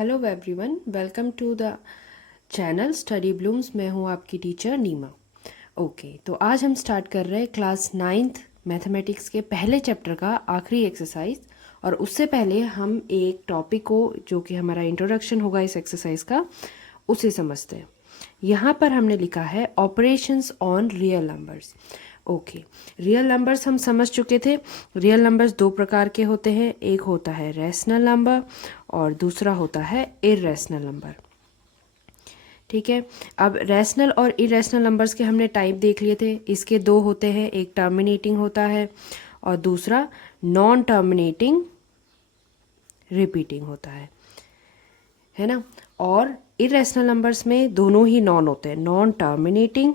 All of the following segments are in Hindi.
Hello everyone, welcome to the channel Study Blooms. मैं हूँ आपकी टीचर नीमा। ओके, तो आज हम स्टार्ट कर रहे हैं क्लास 9th मैथमेटिक्स के पहले चैप्टर का आखिरी एक्सरसाइज। और उससे पहले हम एक टॉपिक को, जो कि हमारा इंट्रोडक्शन होगा इस एक्सरसाइज का, उसे समझते हैं। यहाँ पर हमने लिखा है operations on real numbers. Okay, real numbers हम समझ चुके थे। रियल नंबर्स दो प्रकार के होते हैं, एक होता है रैशनल नंबर और दूसरा होता है इररेशनल नंबर। ठीक है, अब रैशनल और इररेशनल नंबर्स के हमने टाइप देख लिए थे। इसके दो होते हैं, एक टर्मिनेटिंग होता है और दूसरा नॉन टर्मिनेटिंग रिपीटिंग होता है ना। और इररेशनल नंबर्स में दोनों ही नॉन होते हैं, non terminating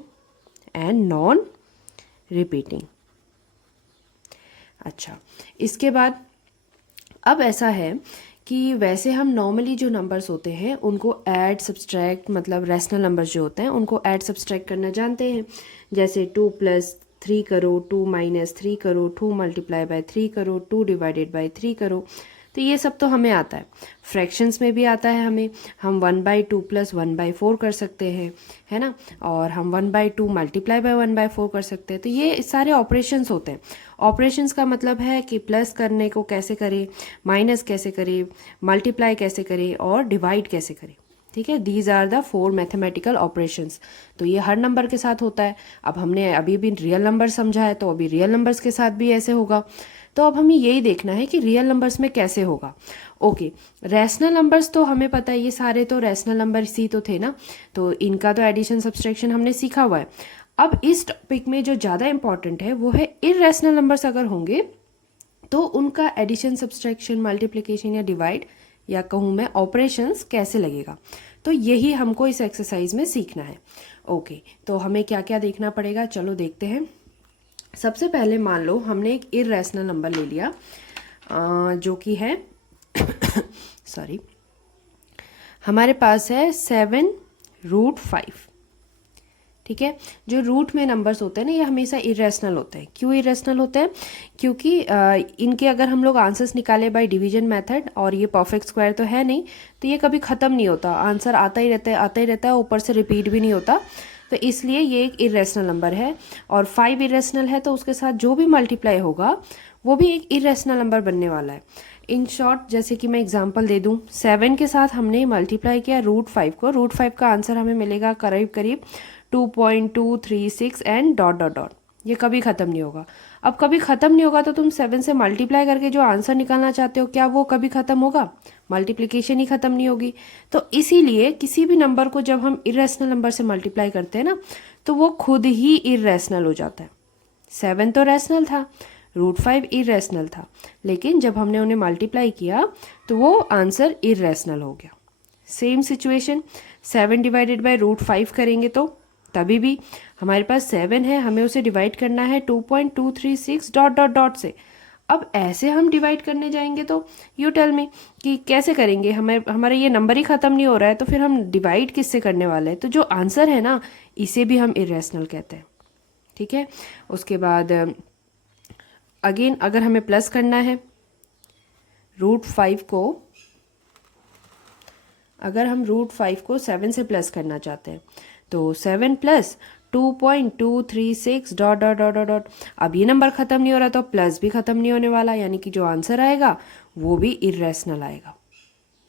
and non repeating. अच्छा, इसके बाद अब ऐसा है कि वैसे हम नॉर्मली जो नंबर्स होते हैं उनको ऐड सब्सट्रैक्ट, मतलब रैशनल नंबर्स जो होते हैं उनको ऐड सब्सट्रैक्ट करना जानते हैं। जैसे 2+3 करो, 2-3 करो, 2 मल्टीप्लाई बाय 3 करो, 2 डिवाइडेड बाय 3 करो। तो ये सब तो हमें आता है। फ्रैक्शंस में भी आता है हमें। हम 1/2 + 1/4 कर सकते हैं, है ना। और हम 1/2 मल्टीप्लाई बाय 1/4 कर सकते हैं। तो ये सारे ऑपरेशंस होते हैं। ऑपरेशंस का मतलब है कि प्लस करने को कैसे करें, माइनस कैसे करें, मल्टीप्लाई कैसे करें और डिवाइड कैसे करें। ठीक है, these are the 4 mathematical operations. तो ये हर नंबर के साथ होता है। अब हमने अभी भी रियल नंबर समझा है, तो अभी रियल नंबर्स के साथ भी ऐसे होगा। तो अब हमें यही देखना है कि रियल नंबर्स में कैसे होगा। ओके, रैशनल नंबर्स तो हमें पता है, ये सारे तो रैशनल नंबर ही तो थे ना, तो इनका तो एडिशन सब्सट्रैक्शन हमने सीखा हुआ है। अब इस टॉपिक में जो ज़्यादा इंपॉर्टेंट है वो है इररेशनल नंबर्स अगर होंगे तो उनका एडिशन सब्सट्रैक्शन मल्टीप्लिकेशन या डिवाइड, या कहूँ मैं ऑपरेशंस, कैसे लगेगा। तो यही हमको इस एक्सरसाइज में सीखना है। ओके, तो हमें क्या क्या देखना पड़ेगा, चलो देखते हैं। सबसे पहले मान लो हमने एक इररेशनल नंबर ले लिया, जो कि है सॉरी, हमारे पास है 7√5। ठीक है, जो रूट में नंबर्स होते हैं ना, ये हमेशा इरेशनल होते हैं। क्यों इरेशनल होते हैं? क्योंकि इनके अगर हम लोग आंसर्स निकाले बाय डिवीजन मेथड, और ये परफेक्ट स्क्वायर तो है नहीं, तो ये कभी ख़त्म नहीं होता, आंसर आता ही रहता है, आता ही रहता है, ऊपर से रिपीट भी नहीं होता। तो इसलिए ये एक इरेशनल नंबर है। और 5 इरेशनल है, तो उसके साथ जो भी मल्टीप्लाई होगा वो भी एक इरेशनल नंबर बनने वाला है। इन शॉर्ट, जैसे कि मैं एग्जांपल दे दूं, 7 के साथ हमने मल्टीप्लाई किया √5 को, √5 का आंसर हमें मिलेगा करीब करीब 2.236 एंड डॉट डॉट डॉट। ये कभी ख़त्म नहीं होगा। अब कभी ख़त्म नहीं होगा तो तुम 7 से मल्टीप्लाई करके जो आंसर निकालना चाहते हो, क्या वो कभी ख़त्म होगा? मल्टीप्लिकेशन ही ख़त्म नहीं होगी। तो इसीलिए किसी भी नंबर को जब हम इरेशनल नंबर से मल्टीप्लाई करते हैं ना, तो वो खुद ही इरेशनल हो जाता है। 7 तो रैशनल था, √5 इरेशनल था, लेकिन जब हमने उन्हें मल्टीप्लाई किया तो वो आंसर इरेशनल हो गया। सेम सिचुएशन, 7 डिवाइडेड बाय √5 करेंगे तो तभी भी हमारे पास 7 है, हमें उसे डिवाइड करना है 2.236 डॉट डॉट डॉट से। अब ऐसे हम डिवाइड करने जाएंगे तो यू टेल मी कि कैसे करेंगे? हमें हमारा ये नंबर ही ख़त्म नहीं हो रहा है, तो फिर हम डिवाइड किससे करने वाले हैं? तो जो आंसर है ना, इसे भी हम इरेशनल कहते हैं। ठीक है, उसके बाद अगेन अगर हमें प्लस करना है √5 को, अगर हम √5 को 7 से प्लस करना चाहते हैं तो 7 + 2.236 dot dot dot dot dot. अब ये नंबर ख़त्म नहीं हो रहा तो प्लस भी ख़त्म नहीं होने वाला, यानी कि जो आंसर आएगा वो भी इरेशनल आएगा।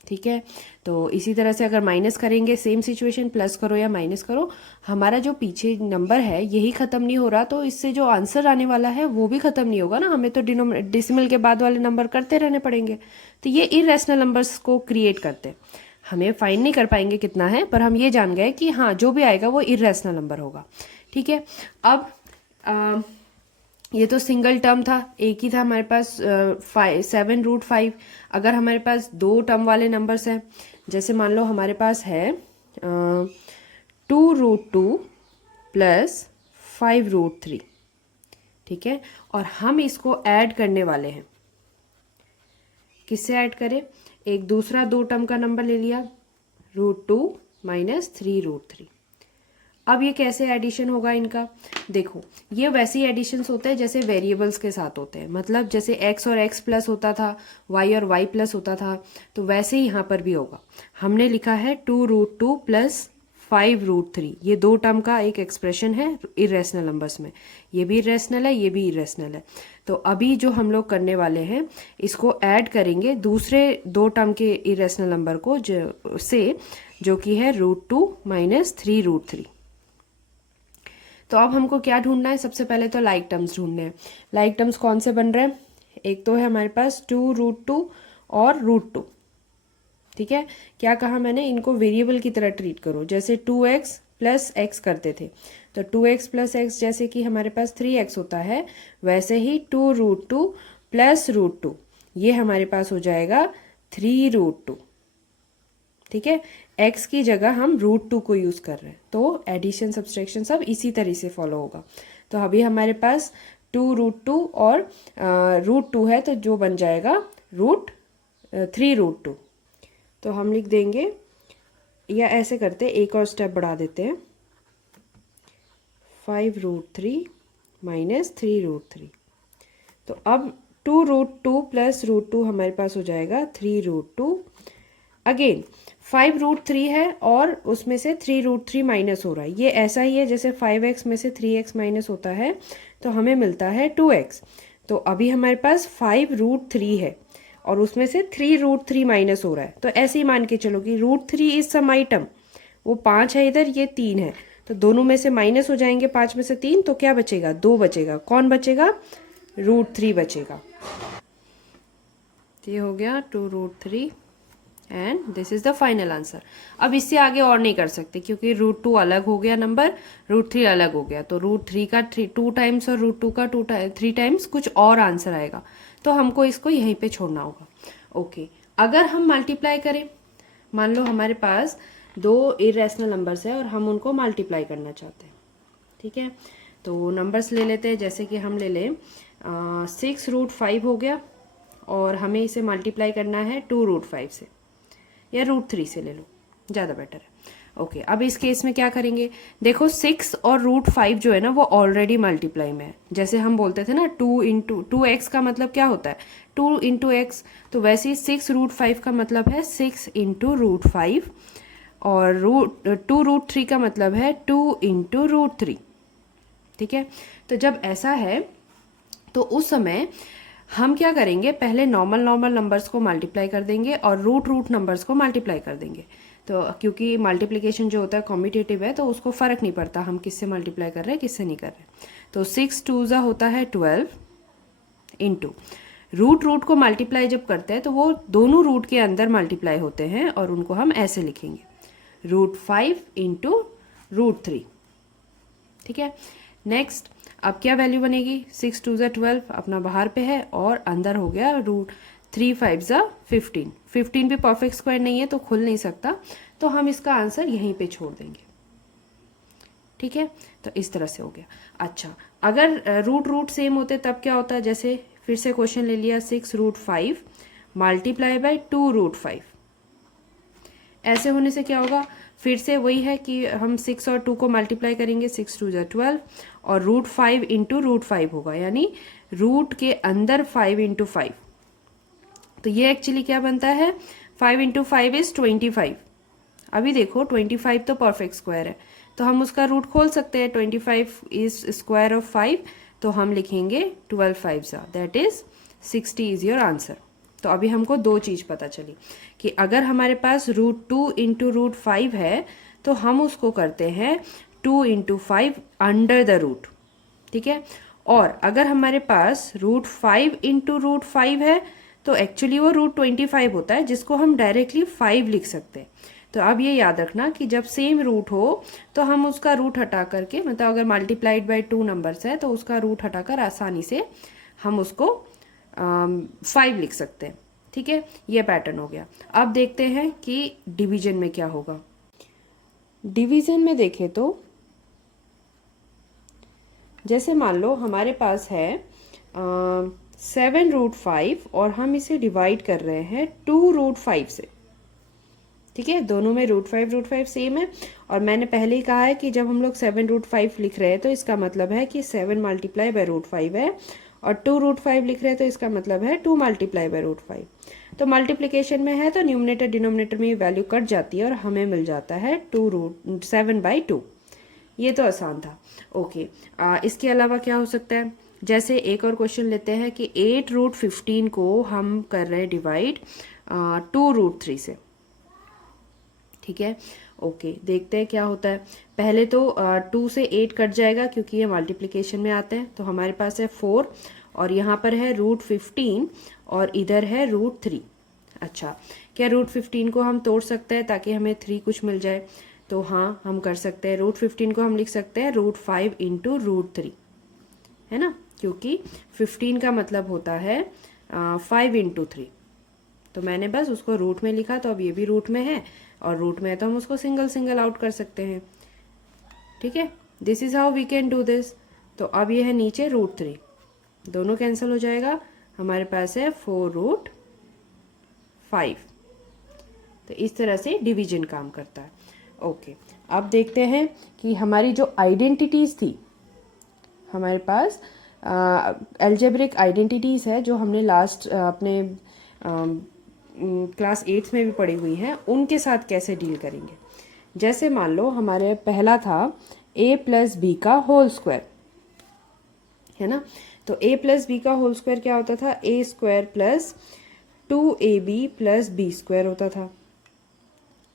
ठीक है, तो इसी तरह से अगर माइनस करेंगे, सेम सिचुएशन, प्लस करो या माइनस करो, हमारा जो पीछे नंबर है यही ख़त्म नहीं हो रहा, तो इससे जो आंसर आने वाला है वो भी ख़त्म नहीं होगा ना, हमें तो डिसिमल के बाद वाले नंबर करते रहने पड़ेंगे। तो ये इरेशनल नंबर्स को क्रिएट करते हैं। हमें फाइंड नहीं कर पाएंगे कितना है, पर हम ये जान गए कि हाँ, जो भी आएगा वो इरेशनल नंबर होगा। ठीक है, अब ये तो सिंगल टर्म था, एक ही था हमारे पास 7√5। अगर हमारे पास दो टर्म वाले नंबर्स हैं, जैसे मान लो हमारे पास है 2√2 + 5√3। ठीक है, और हम इसको ऐड करने वाले हैं। किससे ऐड करें? एक दूसरा दो टर्म का नंबर ले लिया, √2 - 3√3। अब ये कैसे एडिशन होगा इनका, देखो ये वैसे ही एडिशंस होते हैं जैसे वेरिएबल्स के साथ होते हैं, मतलब जैसे x और x प्लस होता था, y और y प्लस होता था, तो वैसे ही यहाँ पर भी होगा। हमने लिखा है 2√2 प्लस 5√3, ये दो टर्म का एक एक्सप्रेशन है इरेशनल नंबर्स में, ये भी इरेशनल है ये भी इरेशनल है। तो अभी जो हम लोग करने वाले हैं इसको ऐड करेंगे दूसरे दो टर्म के इरेशनल नंबर को जो कि है √2 माइनस 3√3। तो अब हमको क्या ढूंढना है, सबसे पहले तो लाइक टर्म्स ढूंढने हैं। लाइक टर्म्स कौन से बन रहे हैं, एक तो है हमारे पास 2√2 और √2, ठीक है। क्या कहा मैंने, इनको वेरिएबल की तरह ट्रीट करो, जैसे 2x प्लस x करते थे, तो 2x प्लस x जैसे कि हमारे पास 3x होता है, वैसे ही 2√2 प्लस √2 ये हमारे पास हो जाएगा 3√2, ठीक है। x की जगह हम √2 को यूज कर रहे हैं, तो एडिशन सब्सट्रैक्शन सब इसी तरह से फॉलो होगा। तो अभी हमारे पास 2√2 और √2 है, तो जो बन जाएगा 3√2। तो हम लिख देंगे, या ऐसे करते एक और स्टेप बढ़ा देते हैं, 5√3 माइनस 3√3। तो अब 2√2 प्लस √2 हमारे पास हो जाएगा 3√2। अगेन 5√3 है और उसमें से 3√3 माइनस हो रहा है, ये ऐसा ही है जैसे 5x में से 3x माइनस होता है, तो हमें मिलता है 2x। तो अभी हमारे पास 5√3 है और उसमें से 3√3 माइनस हो रहा है, तो ऐसे ही मान के चलो कि √3 इज सम आइटम, वो 5 है इधर, ये 3 है, तो दोनों में से माइनस हो जाएंगे, 5 में से 3, तो क्या बचेगा, 2 बचेगा। कौन बचेगा, √3 बचेगा। ये हो गया 2√3 and this is the final answer. अब इससे आगे और नहीं कर सकते क्योंकि √2 अलग हो गया नंबर, √3 अलग हो गया, तो √3 का 2 टाइम्स और √2 का 3 टाइम्स कुछ और आंसर आएगा, तो हमको इसको यहीं पे छोड़ना होगा। ओके, अगर हम मल्टीप्लाई करें, मान लो हमारे पास दो इरेशनल नंबर्स है और हम उनको मल्टीप्लाई करना चाहते हैं, ठीक है। तो नंबर्स ले लेते हैं, जैसे कि हम ले लें 6√5 हो गया और हमें इसे मल्टीप्लाई करना है 2√5 से, या √3 से ले लो, ज़्यादा बेटर है। ओके, अब इस केस में क्या करेंगे, देखो 6 और √5 जो है ना वो ऑलरेडी मल्टीप्लाई में है, जैसे हम बोलते थे ना 2x का मतलब क्या होता है 2 इंटू एक्स, तो वैसे ही 6√5 का मतलब है 6 इंटू √5 और 2√3 का मतलब है 2 इंटू √3, ठीक है। तो जब ऐसा है तो उस समय हम क्या करेंगे, पहले नॉर्मल नंबर्स को मल्टीप्लाई कर देंगे और रूट नंबर्स को मल्टीप्लाई कर देंगे। तो क्योंकि मल्टीप्लिकेशन जो होता है कॉम्पिटिटिव है, तो उसको फ़र्क नहीं पड़ता हम किससे मल्टीप्लाई कर रहे हैं किससे नहीं कर रहे। तो 6 2 होता है 12 इंटू रूट को मल्टीप्लाई जब करते हैं तो वो दोनों रूट के अंदर मल्टीप्लाई होते हैं और उनको हम ऐसे लिखेंगे √5 इंटू √3, ठीक है। नेक्स्ट, अब क्या वैल्यू बनेगी, 6 2 12 अपना बाहर पे है और अंदर हो गया √3 5 15। 15 भी परफेक्ट स्क्वायर नहीं है तो खुल नहीं सकता, तो हम इसका आंसर यहीं पे छोड़ देंगे, ठीक है। तो इस तरह से हो गया। अच्छा, अगर रूट सेम होते तब क्या होता है, जैसे फिर से क्वेश्चन ले लिया 6√5 मल्टीप्लाई बाय 2√5, ऐसे होने से क्या होगा, फिर से वही है कि हम 6 और 2 को मल्टीप्लाई करेंगे, 6 2 12 और √5 इंटू √5 होगा, यानी रूट के अंदर 5 इंटू 5। तो ये एक्चुअली क्या बनता है, 5 इंटू 5 इज 25। अभी देखो 25 तो परफेक्ट स्क्वायर है, तो हम उसका रूट खोल सकते हैं, 25 इज स्क्वायर ऑफ 5, तो हम लिखेंगे 12 5 that is 60 is your answer. तो अभी हमको दो चीज़ पता चली कि अगर हमारे पास √2 इंटू √5 है तो हम उसको करते हैं 2 इंटू 5 अंडर द रूट, ठीक है। और अगर हमारे पास √5 इंटू √5 है तो एक्चुअली वो √25 होता है, जिसको हम डायरेक्टली 5 लिख सकते हैं। तो अब ये याद रखना कि जब सेम रूट हो तो हम उसका रूट हटा करके, मतलब अगर मल्टीप्लाइड बाय 2 नंबर्स है तो उसका रूट हटाकर आसानी से हम उसको 5 लिख सकते हैं, ठीक है। ये पैटर्न हो गया। अब देखते हैं कि डिवीजन में क्या होगा। डिवीजन में देखें तो जैसे मान लो हमारे पास है 7√5 और हम इसे डिवाइड कर रहे हैं 2√5 से, ठीक है, दोनों में √5 सेम है। और मैंने पहले ही कहा है कि जब हम लोग 7√5 लिख रहे हैं तो इसका मतलब है कि 7 मल्टीप्लाई बाय √5 है, और 2√5 लिख रहे हैं तो इसका मतलब है 2 मल्टीप्लाई बाय √5। तो मल्टीप्लिकेशन में है तो न्यूमरेटर डिनोमिनेटर में ये वैल्यू कट जाती है और हमें मिल जाता है 7/2। ये तो आसान था। ओके, इसके अलावा क्या हो सकता है, जैसे एक और क्वेश्चन लेते हैं कि 8√15 को हम कर रहे हैं डिवाइड 2√3 से। ठीक है, ओके, देखते हैं क्या होता है। पहले तो 2 से 8 कट जाएगा क्योंकि ये मल्टीप्लिकेशन में आते हैं, तो हमारे पास है 4 और यहाँ पर है √15 और इधर है √3। अच्छा, क्या √15 को हम तोड़ सकते हैं ताकि हमें 3 कुछ मिल जाए? तो हाँ, हम कर सकते हैं। √15 को हम लिख सकते हैं √5 इंटू √3, है ना, क्योंकि 15 का मतलब होता है 5 इंटू 3। तो मैंने बस उसको रूट में लिखा, तो अब ये भी रूट में है, और रूट में है तो हम उसको सिंगल सिंगल आउट कर सकते हैं। ठीक है, this is how we can do this. तो अब ये है नीचे √3, दोनों कैंसिल हो जाएगा, हमारे पास है 4√5। तो इस तरह से डिवीजन काम करता है। ओके, अब देखते हैं कि हमारी जो आइडेंटिटीज थी, हमारे पास एल्जेब्रिक आइडेंटिटीज है जो हमने लास्ट अपने क्लास 8 में भी पढ़ी हुई हैं, उनके साथ कैसे डील करेंगे। जैसे मान लो हमारे पहला था a+b का होल स्क्वायर, है ना। तो a+b का होल स्क्वायर क्या होता था, a² + 2ab + b² होता था।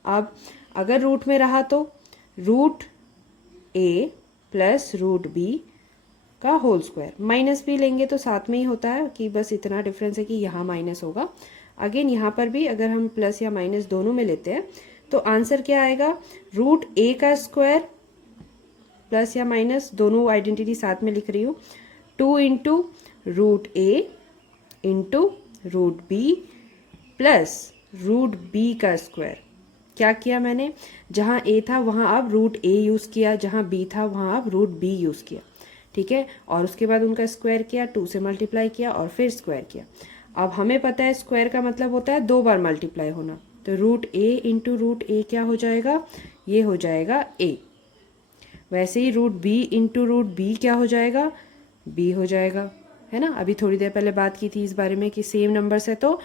अब अगर रूट में रहा तो √a + √b का होल स्क्वायर, माइनस भी लेंगे तो साथ में ही होता है कि बस इतना डिफरेंस है कि यहाँ माइनस होगा। अगेन यहाँ पर भी अगर हम प्लस या माइनस दोनों में लेते हैं तो आंसर क्या आएगा, √a का स्क्वायर प्लस या माइनस दोनों आइडेंटिटी साथ में लिख रही हूँ, 2 into √a into √b plus √b का स्क्वायर। क्या किया मैंने, जहाँ a था वहाँ अब √a यूज़ किया, जहाँ b था वहाँ अब √b यूज़ किया। ठीक है, और उसके बाद उनका स्क्वायर किया, 2 से मल्टीप्लाई किया और फिर स्क्वायर किया। अब हमें पता है स्क्वायर का मतलब होता है 2 बार मल्टीप्लाई होना, तो √a इंटू √a क्या हो जाएगा, ये हो जाएगा a। वैसे ही √b इंटू √b क्या हो जाएगा, b हो जाएगा, है ना। अभी थोड़ी देर पहले बात की थी इस बारे में कि सेम नंबर्स है तो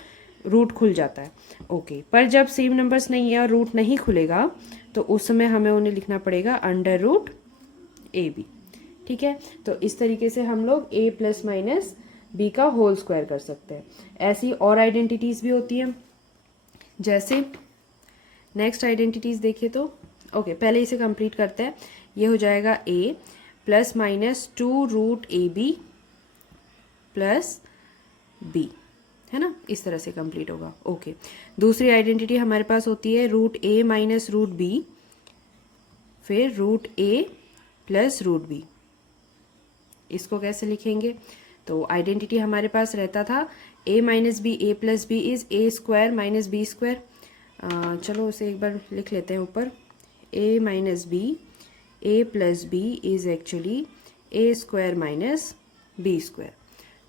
रूट खुल जाता है। ओके, पर जब सेम नंबर्स नहीं है और रूट नहीं खुलेगा तो उस समय हमें उन्हें लिखना पड़ेगा √ab। ठीक है, तो इस तरीके से हम लोग a ± b का होल स्क्वायर कर सकते हैं। ऐसी और आइडेंटिटीज भी होती हैं, जैसे नेक्स्ट आइडेंटिटीज देखिए तो ओके, पहले इसे कंप्लीट करते हैं। ये हो जाएगा a ± 2√ab + b, है ना, इस तरह से कंप्लीट होगा। ओके, दूसरी आइडेंटिटी हमारे पास होती है √a - √b फिर √a + √b। इसको कैसे लिखेंगे, तो आइडेंटिटी हमारे पास रहता था a - b, a + b is a² - b²। चलो उसे एक बार लिख लेते हैं ऊपर, a - b, a + b is actually a² - b²।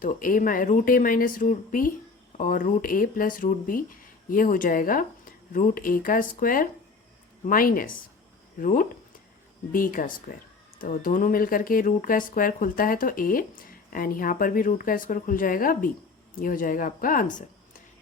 तो √a - √b और √a + √b ये हो जाएगा √a का स्क्वायर माइनस √b का स्क्वायर। तो दोनों मिलकर के रूट का स्क्वायर खुलता है तो a, एंड यहाँ पर भी रूट का स्क्वायर खुल जाएगा b। ये हो जाएगा आपका आंसर।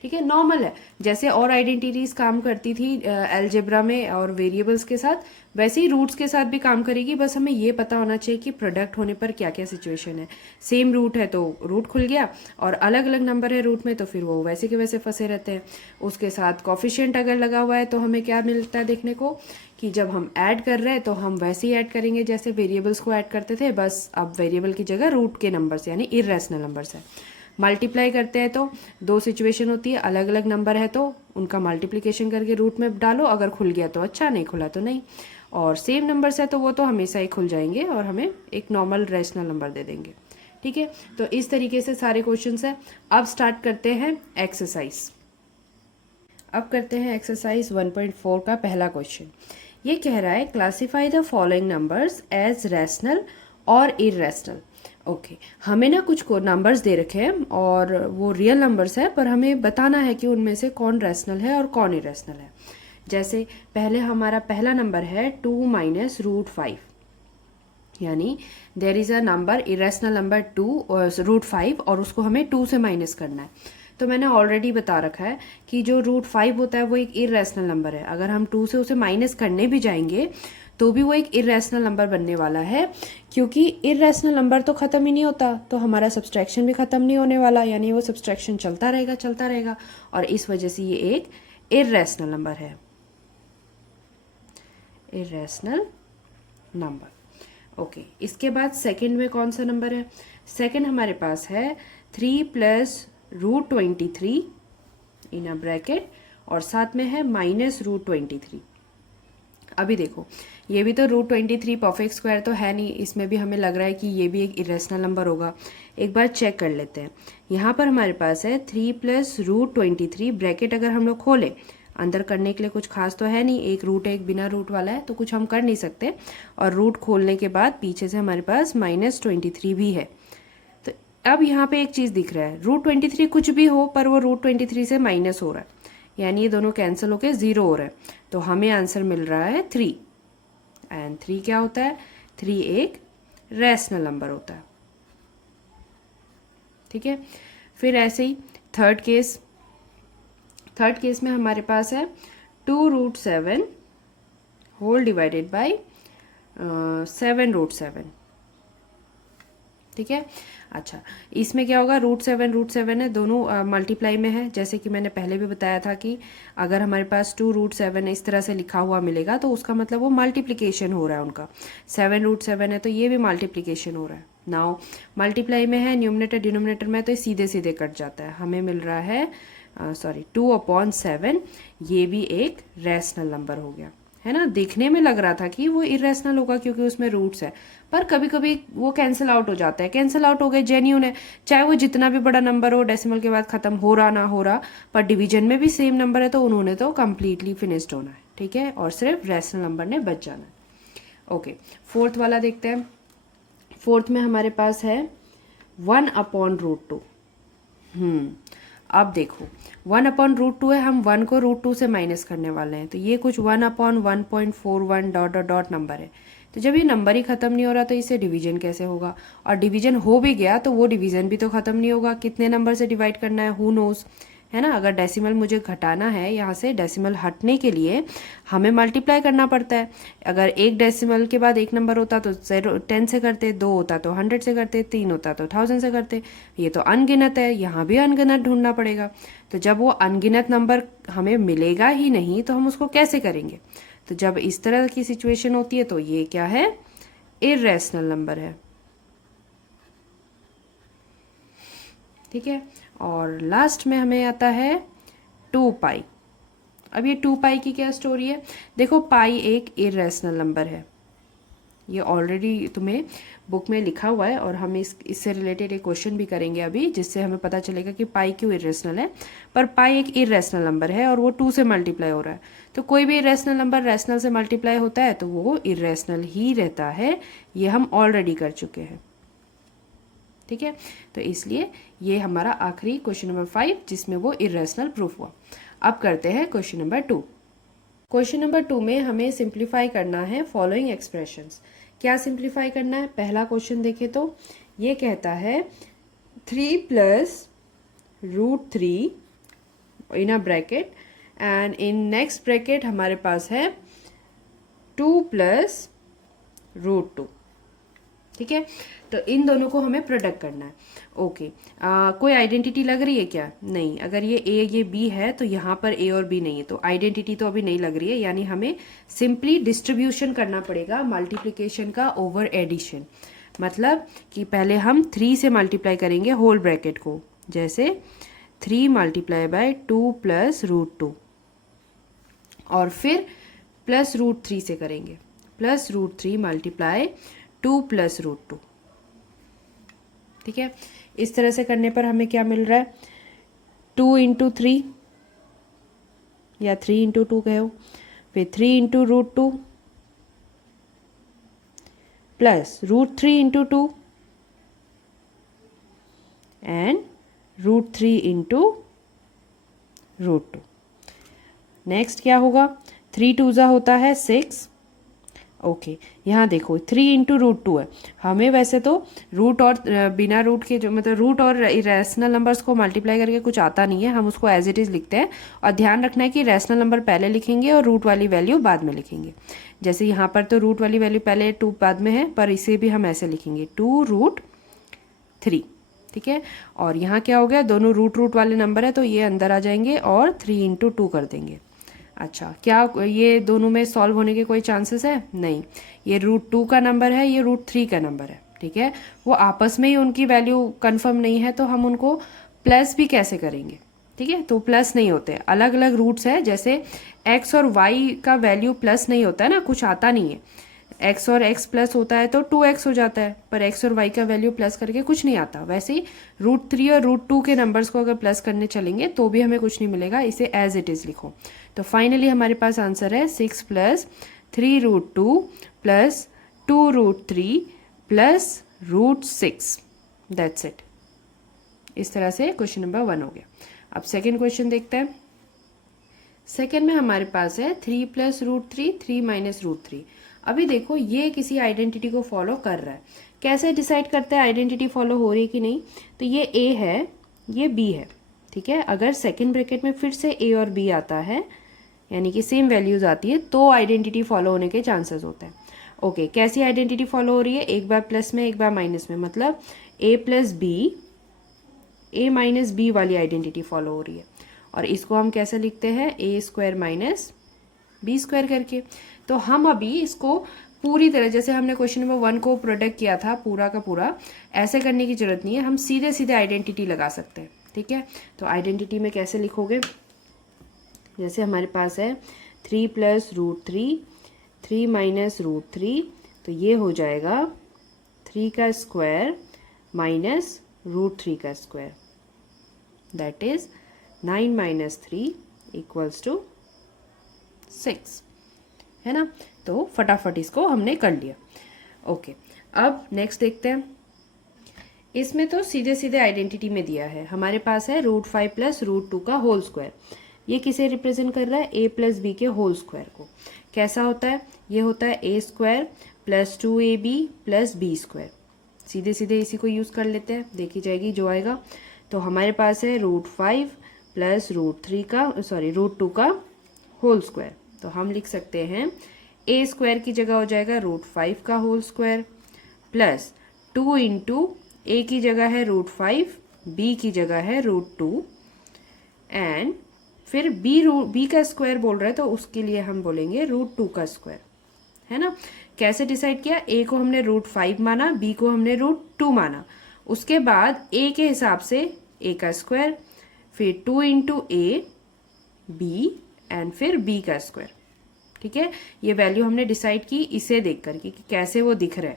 ठीक है, नॉर्मल है, जैसे और आइडेंटिटीज काम करती थी अलजेब्रा में और वेरिएबल्स के साथ, वैसे ही रूट्स के साथ भी काम करेगी। बस हमें ये पता होना चाहिए कि प्रोडक्ट होने पर क्या क्या सिचुएशन है। सेम रूट है तो रूट खुल गया, और अलग अलग नंबर है रूट में तो फिर वो वैसे के वैसे फंसे रहते हैं। उसके साथ कॉफिशिएंट अगर लगा हुआ है तो हमें क्या मिलता है देखने को, कि जब हम ऐड कर रहे हैं तो हम वैसे ही ऐड करेंगे जैसे वेरिएबल्स को ऐड करते थे, बस अब वेरिएबल की जगह रूट के नंबर्स यानी इर्रेशनल नंबर्स है। मल्टीप्लाई करते हैं तो दो सिचुएशन होती है, अलग अलग नंबर है तो उनका मल्टीप्लिकेशन करके रूट में डालो, अगर खुल गया तो अच्छा, नहीं खुला तो नहीं। और सेम नंबर्स है तो वो तो हमेशा ही खुल जाएंगे और हमें एक नॉर्मल रैशनल नंबर दे देंगे। ठीक है, तो इस तरीके से सारे क्वेश्चंस हैं। अब स्टार्ट करते हैं एक्सरसाइज। अब करते हैं एक्सरसाइज 1.4 का पहला क्वेश्चन। ये कह रहा है classify the following numbers as rational और इररेशनल। ओके, हमें ना कुछ को नंबर्स दे रखे हैं और वो रियल नंबर्स है, पर हमें बताना है कि उनमें से कौन रैशनल है और कौन इरेशनल है। जैसे पहले हमारा पहला नंबर है 2 माइनस रूट 5, यानी there is a number irrational number 2 और रूट 5 और उसको हमें 2 से माइनस करना है। तो मैंने ऑलरेडी बता रखा है कि जो रूट 5 होता है वो एक इरेशनल नंबर है। अगर हम 2 से उसे माइनस करने भी जाएंगे तो भी वो एक इरेशनल नंबर बनने वाला है, क्योंकि इरेशनल नंबर तो ख़त्म ही नहीं होता, तो हमारा सब्सट्रैक्शन भी ख़त्म नहीं होने वाला, यानी वो सब्सट्रैक्शन चलता रहेगा, और इस वजह से ये एक इरेशनल नंबर है, इरेशनल नंबर। ओके, इसके बाद सेकंड में कौन सा नंबर है? सेकंड हमारे पास है 3 plus root 23 in a bracket और साथ में है माइनस रूट 23। अभी देखो, ये भी तो रूट 23 परफेक्ट स्क्वायर तो है नहीं, इसमें भी हमें लग रहा है कि ये भी एक इरेशनल नंबर होगा। एक बार चेक कर लेते हैं। यहाँ पर हमारे पास है 3 प्लस रूट 23 ब्रैकेट, अगर हम लोग खोलें, अंदर करने के लिए कुछ खास तो है नहीं, एक रूट है एक बिना रूट वाला है, तो कुछ हम कर नहीं सकते। और रूट खोलने के बाद पीछे से हमारे पास माइनस 23 भी है। तो अब यहाँ पे एक चीज़ दिख रहा है, रूट 23 कुछ भी हो पर वो रूट 23 से माइनस हो रहा है, यानी ये दोनों कैंसिल होके 0 हो रहा है। तो हमें आंसर मिल रहा है 3। एंड 3 क्या होता है? 3 एक रैशनल नंबर होता है। ठीक है, फिर ऐसे ही थर्ड केस में हमारे पास है 2 root 7 whole divided by 7 root 7। ठीक है, अच्छा, इसमें क्या होगा? रूट 7 है, दोनों मल्टीप्लाई में है। जैसे कि मैंने पहले भी बताया था कि अगर हमारे पास 2 रूट 7 इस तरह से लिखा हुआ मिलेगा तो उसका मतलब वो मल्टीप्लिकेशन हो रहा है उनका। 7 रूट 7 है तो ये भी मल्टीप्लिकेशन हो रहा है। नाउ मल्टीप्लाई में है, न्यूमरेटर डिनोमिनेटर में, तो ये सीधे सीधे कट जाता है। हमें मिल रहा है 2/7, ये भी एक रैशनल नंबर हो गया, है ना। देखने में लग रहा था कि वो इरेशनल होगा क्योंकि उसमें रूट्स है, पर कभी कभी वो कैंसिल आउट हो जाता है। कैंसिल आउट हो गए, जेन्यून है, चाहे वो जितना भी बड़ा नंबर हो, डेसिमल के बाद खत्म हो रहा ना हो रहा, पर डिवीजन में भी सेम नंबर है तो उन्होंने तो कंप्लीटली फिनिश्ड होना है। ठीक है, और सिर्फ रैशनल नंबर ने बच जाना है। ओके, फोर्थ वाला देखते हैं। फोर्थ में हमारे पास है 1/√2। अब देखो, 1/√2 है, हम 1 को √2 से माइनस करने वाले हैं, तो ये कुछ 1/1.41 डॉट डॉट डॉट नंबर है। तो जब ये नंबर ही खत्म नहीं हो रहा तो इसे डिवीजन कैसे होगा? और डिवीजन हो भी गया तो वो डिवीजन भी तो खत्म नहीं होगा। कितने नंबर से डिवाइड करना है, हु नोज, है ना। अगर डेसिमल मुझे घटाना है, यहाँ से डेसिमल हटने के लिए हमें मल्टीप्लाई करना पड़ता है। अगर एक डेसिमल के बाद एक नंबर होता तो 10 से करते, 2 होता तो 100 से करते, 3 होता तो 1000 से करते। ये तो अनगिनत है, यहाँ भी अनगिनत ढूंढना पड़ेगा। तो जब वो अनगिनत नंबर हमें मिलेगा ही नहीं तो हम उसको कैसे करेंगे? तो जब इस तरह की सिचुएशन होती है तो ये क्या है? इरेशनल नंबर है। ठीक है, और लास्ट में हमें आता है 2 पाई। अब ये 2 पाई की क्या स्टोरी है? देखो, पाई एक इरेशनल नंबर है, ये ऑलरेडी तुम्हें बुक में लिखा हुआ है, और हम इससे रिलेटेड एक क्वेश्चन भी करेंगे अभी, जिससे हमें पता चलेगा कि पाई क्यों इरेशनल है। पर पाई एक इरेशनल नंबर है और वो 2 से मल्टीप्लाई हो रहा है। तो कोई भी इरेशनल नंबर रैशनल से मल्टीप्लाई होता है तो वो इरेशनल ही रहता है, ये हम ऑलरेडी कर चुके हैं। ठीक है, तो इसलिए ये हमारा आखिरी क्वेश्चन नंबर 5 जिसमें वो इरेशनल प्रूफ हुआ। अब करते हैं क्वेश्चन नंबर 2। क्वेश्चन नंबर 2 में हमें सिंप्लीफाई करना है फॉलोइंग एक्सप्रेशंस। क्या सिंप्लीफाई करना है? पहला क्वेश्चन देखें तो ये कहता है 3 plus root 3 in a bracket, and in next bracket हमारे पास है 2 प्लस रूट 2। ठीक है, तो इन दोनों को हमें प्रोडक्ट करना है। ओके, कोई आइडेंटिटी लग रही है क्या? नहीं। अगर ये ए ये बी है तो यहाँ पर ए और बी नहीं है, तो आइडेंटिटी तो अभी नहीं लग रही है, यानी हमें सिंपली डिस्ट्रीब्यूशन करना पड़ेगा मल्टीप्लिकेशन का ओवर एडिशन। मतलब कि पहले हम 3 से मल्टीप्लाई करेंगे होल ब्रैकेट को, जैसे 3 मल्टीप्लाई बाय 2 प्लस रूट 2, और फिर प्लस रूट 3 से करेंगे, plus root 3 multiply 2 plus root 2। ठीक है, इस तरह से करने पर हमें क्या मिल रहा है? 2 इंटू 3 या 3 इंटू 2 कहो, फिर 3 into root 2 plus root 3 into 2 and root 3 into root 2। Next क्या होगा? 3 टू ज़ा होता है 6। ओके यहाँ देखो 3 इंटू रूट 2 है। हमें वैसे तो रूट और बिना रूट के जो मतलब रूट और रैशनल नंबर्स को मल्टीप्लाई करके कुछ आता नहीं है, हम उसको एज इट इज़ लिखते हैं। और ध्यान रखना है कि रैशनल नंबर पहले लिखेंगे और रूट वाली वैल्यू बाद में लिखेंगे। जैसे यहाँ पर तो रूट वाली वैल्यू पहले 2 बाद में है, पर इसे भी हम ऐसे लिखेंगे 2√3। ठीक है, और यहाँ क्या हो गया, दोनों रूट रूट वाले नंबर है तो ये अंदर आ जाएंगे और 3 इंटू 2 कर देंगे। अच्छा, क्या ये दोनों में सॉल्व होने के कोई चांसेस है? नहीं। ये √2 का नंबर है, ये √3 का नंबर है। ठीक है, वो आपस में ही उनकी वैल्यू कंफर्म नहीं है, तो हम उनको प्लस भी कैसे करेंगे? ठीक है, तो प्लस नहीं होते, अलग अलग रूट्स है। जैसे x और y का वैल्यू प्लस नहीं होता है ना, कुछ आता नहीं है। x और x प्लस होता है तो 2x हो जाता है, पर x और y का वैल्यू प्लस करके कुछ नहीं आता। वैसे ही √3 और √2 के नंबर्स को अगर प्लस करने चलेंगे तो भी हमें कुछ नहीं मिलेगा, इसे एज इट इज़ लिखो। तो फाइनली हमारे पास आंसर है 6 + 3√2 + 2√3 + √6। That's it. इस तरह से क्वेश्चन नंबर 1 हो गया। अब सेकेंड क्वेश्चन देखते हैं। सेकेंड में हमारे पास है 3 + √3 3 - √3। अभी देखो ये किसी आइडेंटिटी को फॉलो कर रहा है। कैसे डिसाइड करते हैं आइडेंटिटी फॉलो हो रही है कि नहीं? तो ये ए है, ये बी है। ठीक है, अगर सेकेंड ब्रैकेट में फिर से ए और बी आता है, यानी कि सेम वैल्यूज आती है, तो आइडेंटिटी फॉलो होने के चांसेस होते हैं। ओके, कैसी आइडेंटिटी फॉलो हो रही है? एक बार प्लस में एक बार माइनस में, मतलब a + b, a - b वाली आइडेंटिटी फॉलो हो रही है। और इसको हम कैसे लिखते हैं? a² - b² करके। तो हम अभी इसको पूरी तरह, जैसे हमने क्वेश्चन नंबर 1 को प्रोडक्ट किया था पूरा का पूरा, ऐसे करने की जरूरत नहीं है, हम सीधे सीधे आइडेंटिटी लगा सकते हैं। ठीक है, तो आइडेंटिटी में कैसे लिखोगे? जैसे हमारे पास है 3 + √3 3 - √3, तो ये हो जाएगा 3 का स्क्वायर माइनस √3 का स्क्वायर, दैट इज 9 - 3 = 6, है ना? तो फटाफट इसको हमने कर लिया। ओके, अब नेक्स्ट देखते हैं। इसमें तो सीधे सीधे आइडेंटिटी में दिया है, हमारे पास है √5 + √2 का होल स्क्वायर। ये किसे रिप्रेजेंट कर रहा है? a + b के होल स्क्वायर को। कैसा होता है? ये होता है a² + 2ab + b²। सीधे सीधे इसी को यूज़ कर लेते हैं, देखी जाएगी जो आएगा। तो हमारे पास है √5 + √2 का होल स्क्वायर। तो हम लिख सकते हैं a² की जगह हो जाएगा √5 का whole square plus 2 into a की जगह है √5, b की जगह है √2, एंड फिर b का स्क्वायर बोल रहा है तो उसके लिए हम बोलेंगे √2 का स्क्वायर, है ना? कैसे डिसाइड किया? a को हमने √5 माना, b को हमने √2 माना। उसके बाद a के हिसाब से a का स्क्वायर, फिर 2 इंटू a, b एंड फिर b का स्क्वायर। ठीक है, ये वैल्यू हमने डिसाइड की इसे देख करके कि कैसे वो दिख रहा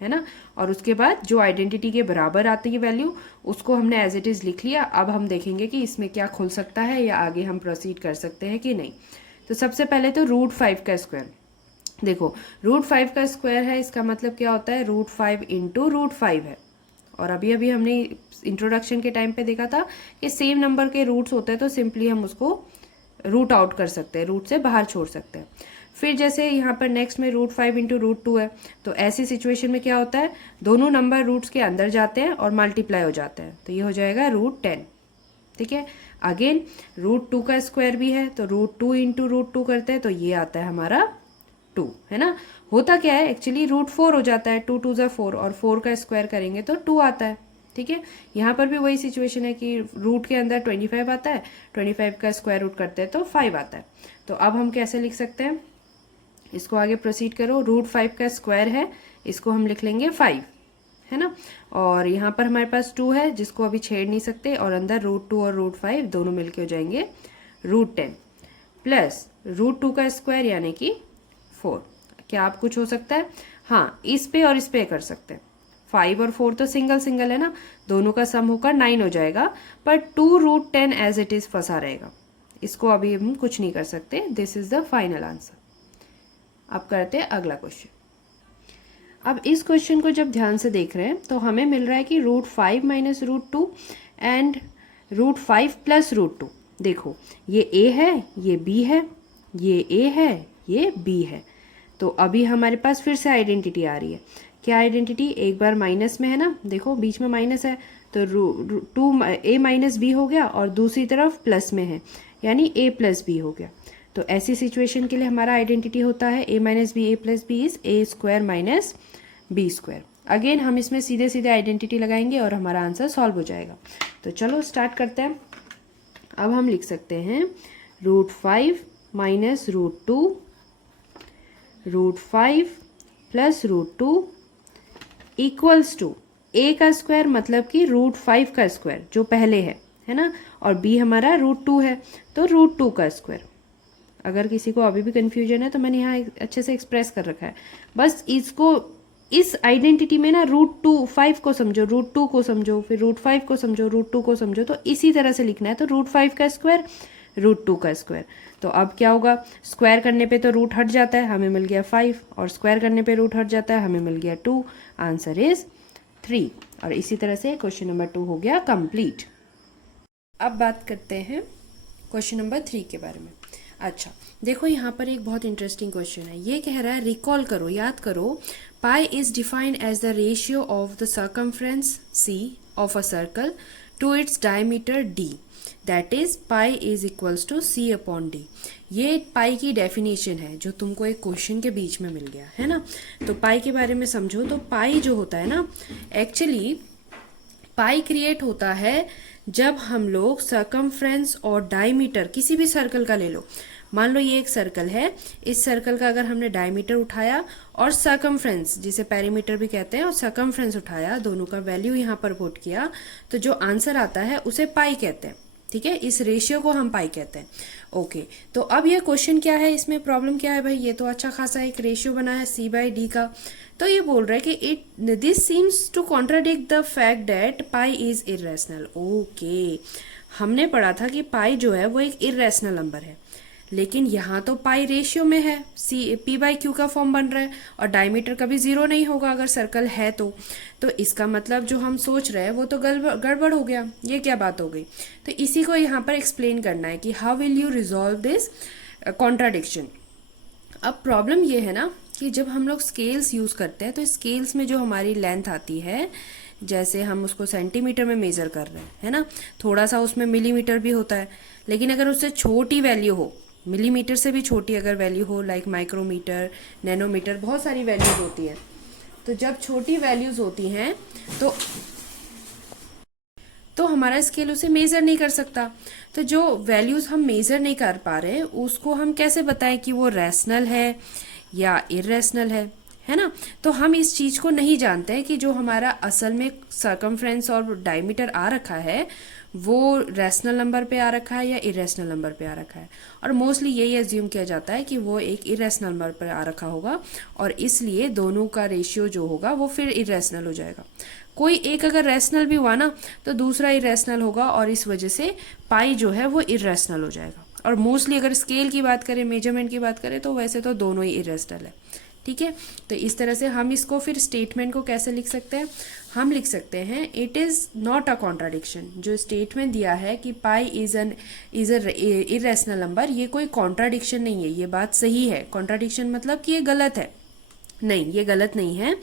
है ना? और उसके बाद जो आइडेंटिटी के बराबर आती है वैल्यू, उसको हमने एज इट इज़ लिख लिया। अब हम देखेंगे कि इसमें क्या खुल सकता है या आगे हम प्रोसीड कर सकते हैं कि नहीं। तो सबसे पहले तो √5 का स्क्वायर देखो, √5 का स्क्वायर है, इसका मतलब क्या होता है? √5 इंटू √5 है। और अभी अभी हमने इंट्रोडक्शन के टाइम पे देखा था कि सेम नंबर के रूट्स होते हैं तो सिंपली हम उसको रूट आउट कर सकते हैं, रूट से बाहर छोड़ सकते हैं। फिर जैसे यहाँ पर नेक्स्ट में √5 इंटू √2 है, तो ऐसी सिचुएशन में क्या होता है? दोनों नंबर रूट्स के अंदर जाते हैं और मल्टीप्लाई हो जाते हैं, तो ये हो जाएगा √10। ठीक है, अगेन √2 का स्क्वायर भी है, तो √2 इंटू √2 करते हैं तो ये आता है हमारा 2, है ना? होता क्या है एक्चुअली, √4 हो जाता है, 2 × 2 = 4, और 4 का स्क्वायर करेंगे तो 2 आता है। ठीक है, यहाँ पर भी वही सिचुएशन है कि रूट के अंदर 25 आता है, 25 का स्क्वायर रूट करते हैं तो 5 आता है। तो अब हम कैसे लिख सकते हैं? इसको आगे प्रोसीड करो। √5 का स्क्वायर है, इसको हम लिख लेंगे 5, है ना? और यहाँ पर हमारे पास 2 है जिसको अभी छेड़ नहीं सकते, और अंदर √2 और √5 दोनों मिलके हो जाएंगे √10 प्लस √2 का स्क्वायर यानी कि 4। क्या आप कुछ हो सकता है? हाँ, इस पे और इस पे कर सकते हैं। 5 और 4 तो सिंगल सिंगल है ना, दोनों का सम होकर 9 हो जाएगा, पर 2√10 एज इट इज फंसा रहेगा। इसको अभी हम कुछ नहीं कर सकते। This is the final answer. अब करते हैं अगला क्वेश्चन। अब इस क्वेश्चन को जब ध्यान से देख रहे हैं तो हमें मिल रहा है कि √5 - √2 एंड √5 + √2। देखो, ये a है, ये b है, ये ए है, ये बी है। तो अभी हमारे पास फिर से आइडेंटिटी आ रही है। क्या आइडेंटिटी? एक बार माइनस में है ना, देखो बीच में माइनस है तो टू ए माइनस बी हो गया, और दूसरी तरफ प्लस में है यानी ए प्लस बी हो गया। तो ऐसी सिचुएशन के लिए हमारा आइडेंटिटी होता है a minus b a plus b is a square minus b square. Again हम इसमें सीधे सीधे आइडेंटिटी लगाएंगे और हमारा आंसर सॉल्व हो जाएगा। तो चलो स्टार्ट करते हैं। अब हम लिख सकते हैं √5 माइनस √2, √5 प्लस √2 इक्वल्स टू ए का स्क्वायर मतलब कि √5 का स्क्वायर जो पहले है ना, और बी हमारा √2 है तो √2 का स्क्वायर। अगर किसी को अभी भी कन्फ्यूजन है तो मैंने यहाँ अच्छे से एक्सप्रेस कर रखा है। बस इसको इस आइडेंटिटी में ना √5 को समझो, √2 को समझो, फिर √5 को समझो, √2 को समझो, तो इसी तरह से लिखना है। तो √5 का स्क्वायर, √2 का स्क्वायर। तो अब क्या होगा, स्क्वायर करने पे तो रूट हट जाता है, हमें मिल गया 5, और स्क्वायर करने पे रूट हट जाता है, हमें मिल गया 2। Answer is 3। और इसी तरह से क्वेश्चन नंबर 2 हो गया कंप्लीट। अब बात करते हैं क्वेश्चन नंबर 3 के बारे में। अच्छा देखो, यहाँ पर एक बहुत इंटरेस्टिंग क्वेश्चन है। ये कह रहा है रिकॉल करो, याद करो, pi is defined as the ratio of the circumference c of a circle to its diameter d, that is pi is equals to c upon d. ये पाई की डेफिनेशन है जो तुमको एक क्वेश्चन के बीच में मिल गया है ना। तो पाई के बारे में समझो। तो पाई जो होता है ना, एक्चुअली पाई क्रिएट होता है जब हम लोग सर्कमफ्रेंस और डायमीटर किसी भी सर्कल का ले लो। मान लो ये एक सर्कल है, इस सर्कल का अगर हमने डायमीटर उठाया और सर्कमफ्रेंस जिसे पेरीमीटर भी कहते हैं और सर्कमफ्रेंस उठाया, दोनों का वैल्यू यहाँ पर पुट किया, तो जो आंसर आता है उसे पाई कहते हैं। ठीक है, इस रेशियो को हम पाई कहते हैं। ओके, तो अब ये क्वेश्चन क्या है, इसमें प्रॉब्लम क्या है भाई? ये तो अच्छा खासा एक रेशियो बना है C/D का। तो ये बोल रहा है कि this seems to contradict the fact that pi is irrational. Okay, हमने पढ़ा था कि पाई जो है वो एक इरेशनल नंबर है, लेकिन यहाँ तो पाई रेशियो में है, P/Q का फॉर्म बन रहा है, और डायमीटर कभी जीरो नहीं होगा अगर सर्कल है तो इसका मतलब जो हम सोच रहे हैं वो तो गड़बड़ हो गया। ये क्या बात हो गई? तो इसी को यहाँ पर एक्सप्लेन करना है कि how will you resolve this contradiction. अब प्रॉब्लम ये है ना कि जब हम लोग स्केल्स यूज़ करते हैं तो स्केल्स में जो हमारी लेंथ आती है, जैसे हम उसको सेंटीमीटर में मेज़र कर रहे हैं, है ना, थोड़ा सा उसमें मिलीमीटर भी होता है, लेकिन अगर उससे छोटी वैल्यू हो, मिलीमीटर से भी छोटी अगर वैल्यू हो, लाइक माइक्रोमीटर, नैनोमीटर, बहुत सारी वैल्यूज होती हैं। तो जब छोटी वैल्यूज होती हैं तो हमारा स्केल उसे मेज़र नहीं कर सकता। तो जो वैल्यूज़ हम मेज़र नहीं कर पा रहे उसको हम कैसे बताएं कि वो रैशनल है या इरेशनल है ना। तो हम इस चीज़ को नहीं जानते हैं कि जो हमारा असल में सर्कमफ्रेंस और डायमीटर आ रखा है वो रैशनल नंबर पे आ रखा है या इरेशनल नंबर पे आ रखा है। और मोस्टली यही एज्यूम किया जाता है कि वो एक इरेशनल नंबर पर आ रखा होगा, और इसलिए दोनों का रेशियो जो होगा वो फिर इरेशनल हो जाएगा। कोई एक अगर रैशनल भी हुआ ना तो दूसरा इरेशनल होगा, और इस वजह से पाई जो है वो इरेशनल हो जाएगा। और मोस्टली अगर स्केल की बात करें, मेजरमेंट की बात करें, तो वैसे तो दोनों ही इरेशनल है। ठीक है, तो इस तरह से हम इसको फिर स्टेटमेंट को कैसे लिख सकते हैं? हम लिख सकते हैं it is not a contradiction. जो स्टेटमेंट दिया है कि पाई इज इरेशनल नंबर, ये कोई कॉन्ट्राडिक्शन नहीं है, ये बात सही है। कॉन्ट्राडिक्शन मतलब कि ये गलत है, नहीं, ये गलत नहीं है।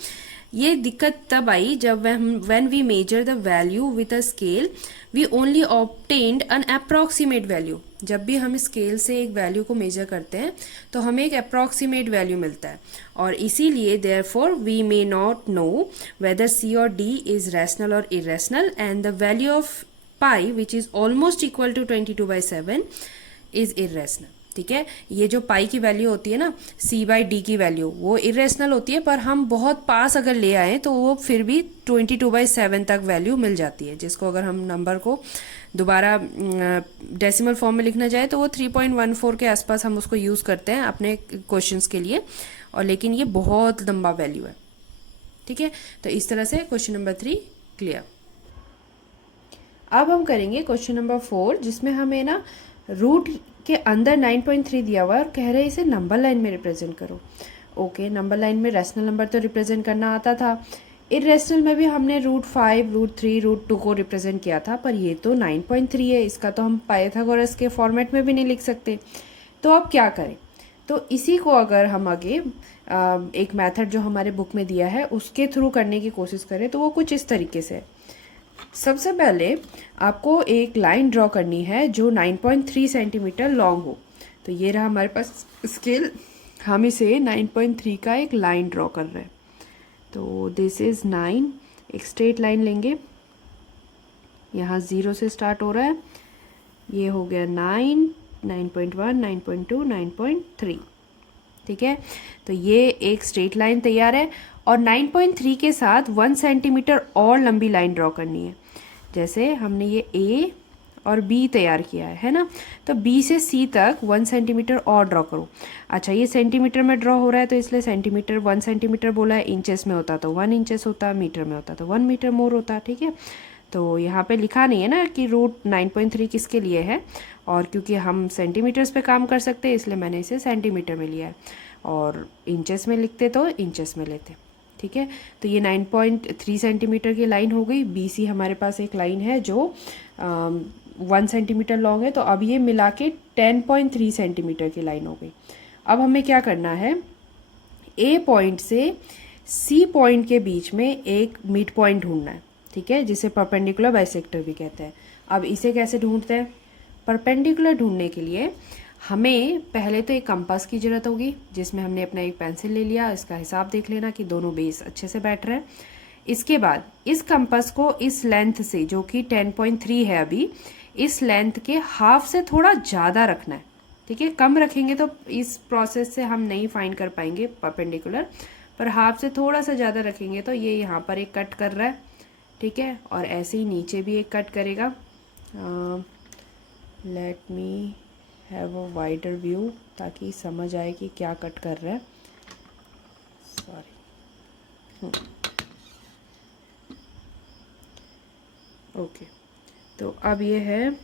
ये दिक्कत तब आई जब when we measure the value with a scale we only obtained an approximate value. जब भी हम स्केल से एक वैल्यू को मेजर करते हैं तो हमें एक अप्रॉक्सीमेट वैल्यू मिलता है, और इसीलिए therefore we may not know whether C और D इज रैशनल और irrational, and the value of pi which is almost equal to 22/7 is irrational. ठीक है, ये जो पाई की वैल्यू होती है ना, C/D की वैल्यू, वो इरेशनल होती है, पर हम बहुत पास अगर ले आए तो वो फिर भी 22/7 तक वैल्यू मिल जाती है, जिसको अगर हम नंबर को दोबारा डेसिमल फॉर्म में लिखना चाहे तो वो 3.14 के आसपास हम उसको यूज़ करते हैं अपने क्वेश्चंस के लिए, और लेकिन ये बहुत लंबा वैल्यू है। ठीक है, तो इस तरह से क्वेश्चन नंबर 3 क्लियर। अब हम करेंगे क्वेश्चन नंबर 4, जिसमें हमें ना रूट के अंदर 9.3 दिया हुआ है और कह रहे हैं इसे नंबर लाइन में रिप्रेजेंट करो। ओके, नंबर लाइन में रैशनल नंबर तो रिप्रेजेंट करना आता था, इरेशनल में भी हमने √5, √3, √2 को रिप्रेजेंट किया था, पर ये तो 9.3 है, इसका तो हम पाइथागोरस के फॉर्मेट में भी नहीं लिख सकते। तो अब क्या करें? तो इसी को अगर हम आगे एक मेथड जो हमारे बुक में दिया है उसके थ्रू करने की कोशिश करें तो वो कुछ इस तरीके से है। सबसे पहले आपको एक लाइन ड्रॉ करनी है जो 9.3 सेंटीमीटर लॉन्ग हो। तो ये रहा हमारे पास स्केल, हम इसे 9.3 का एक लाइन ड्रॉ कर रहे हैं। तो दिस इज़ 9, एक स्ट्रेट लाइन लेंगे, यहाँ 0 से स्टार्ट हो रहा है, ये हो गया 9, 9.1, 9.2, 9.3। ठीक है, तो ये एक स्ट्रेट लाइन तैयार है और 9.3 के साथ 1 सेंटीमीटर और लंबी लाइन ड्रॉ करनी है। जैसे हमने ये ए और बी तैयार किया है ना, तो बी से सी तक 1 सेंटीमीटर और ड्रॉ करो। अच्छा, ये सेंटीमीटर में ड्रॉ हो रहा है तो इसलिए सेंटीमीटर 1 सेंटीमीटर बोला है, इंचेस में होता तो 1 इंचेस होता, मीटर में होता तो 1 मीटर मोर होता। ठीक है, तो यहाँ पे लिखा नहीं है ना कि रूट 9.3 किसके लिए है, और क्योंकि हम सेंटीमीटर्स पे काम कर सकते हैं इसलिए मैंने इसे सेंटीमीटर में लिया है, और इंचेस में लिखते तो इंचेस में लेते। ठीक है, तो ये 9.3 सेंटीमीटर की लाइन हो गई। BC हमारे पास एक लाइन है जो 1 सेंटीमीटर लॉन्ग है, तो अब ये मिला के 10.3 सेंटीमीटर की लाइन हो गई। अब हमें क्या करना है, A पॉइंट से C पॉइंट के बीच में एक मिड पॉइंट ढूंढना है। ठीक है, जिसे परपेंडिकुलर बाइसेक्टर भी कहते हैं। अब इसे कैसे ढूंढते हैं? परपेंडिकुलर ढूंढने के लिए हमें पहले तो एक कंपास की ज़रूरत होगी, जिसमें हमने अपना एक पेंसिल ले लिया, इसका हिसाब देख लेना कि दोनों बेस अच्छे से बैठ रहे हैं। इसके बाद इस कंपास को इस लेंथ से, जो कि 10.3 है अभी, इस लेंथ के हाफ से थोड़ा ज़्यादा रखना है। ठीक है, कम रखेंगे तो इस प्रोसेस से हम नहीं फाइंड कर पाएंगे परपेंडिकुलर, पर हाफ से थोड़ा सा ज़्यादा रखेंगे तो ये यहाँ पर एक कट कर रहा है। ठीक है, और ऐसे ही नीचे भी एक कट करेगा। Let me have a wider view ताकि समझ आए कि क्या कट कर रहा है। सॉरी। ओके, तो अब ये है,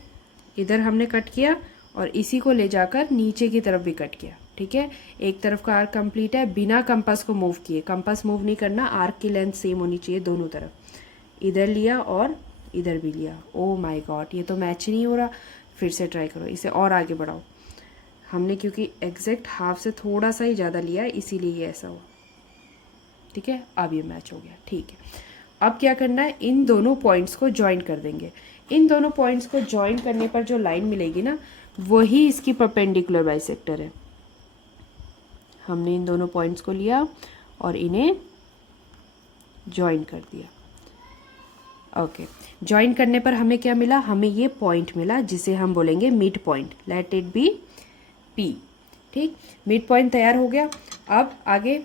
इधर हमने कट किया और इसी को ले जाकर नीचे की तरफ भी कट किया। ठीक है, एक तरफ का आर्क कंप्लीट है बिना कंपास को मूव किए। कंपास मूव नहीं करना, आर्क की लेंथ सेम होनी चाहिए दोनों तरफ। इधर लिया और इधर भी लिया। ओ माय गॉड, ये तो मैच नहीं हो रहा। फिर से ट्राई करो, इसे और आगे बढ़ाओ। हमने क्योंकि एग्जैक्ट हाफ से थोड़ा सा ही ज़्यादा लिया है इसीलिए ये ऐसा हुआ। ठीक है, अब ये मैच हो गया। ठीक है, अब क्या करना है, इन दोनों पॉइंट्स को ज्वाइन कर देंगे। इन दोनों पॉइंट्स को ज्वाइन करने पर जो लाइन मिलेगी ना, वही इसकी परपेंडिकुलर बाइसेक्टर है। हमने इन दोनों पॉइंट्स को लिया और इन्हें ज्वाइन कर दिया। ओके, ज्वाइन करने पर हमें क्या मिला, हमें ये पॉइंट मिला जिसे हम बोलेंगे mid point. Let it be P। ठीक, मिड पॉइंट तैयार हो गया। अब आगे